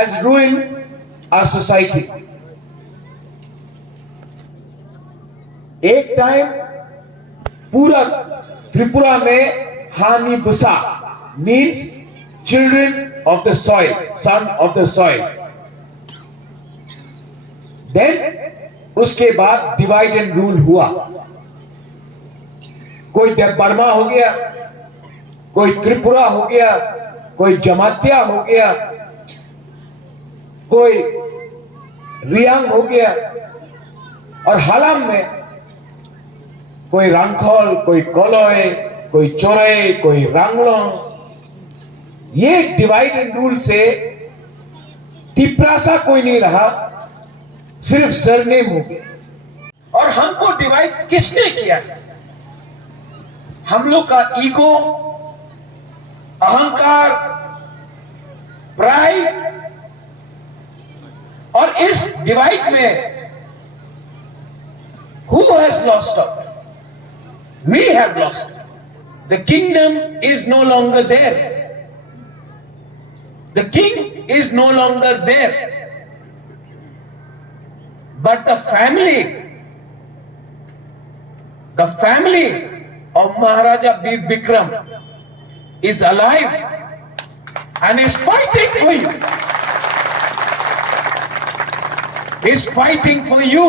has ruined our society. एक time पूरा त्रिपुरा में हानि Busa means children of the soil, son of the soil. Then उसके बाद डिवाइड एंड रूल हुआ. कोई देवबर्मा हो गया, कोई त्रिपुरा हो गया, कोई जमातिया हो गया, कोई रियांग हो गया, और हालाम में कोई रंगखोल, कोई कोलोए, कोई चोरे, कोई रंगलों. ये डिवाइड एंड रूल से तिपरासा कोई नहीं रहा, सिर्फ सरनेम हो गया. और हमको डिवाइड किसने किया? हम लोग का ईगो, अहंकार, प्राइड. और इस डिवाइड में who has lost out? We have lost. The kingdom is no longer there. The king is no longer there. But the family of Maharaja Bikram is alive and is fighting for you. It's fighting for you.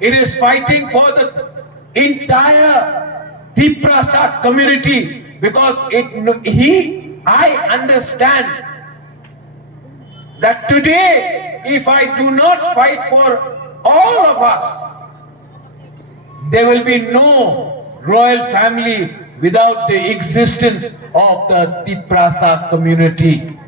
It is fighting for the entire Tiprasa community, because I understand that today, if I do not fight for all of us, there will be no royal family without the existence of the Tiprasa community.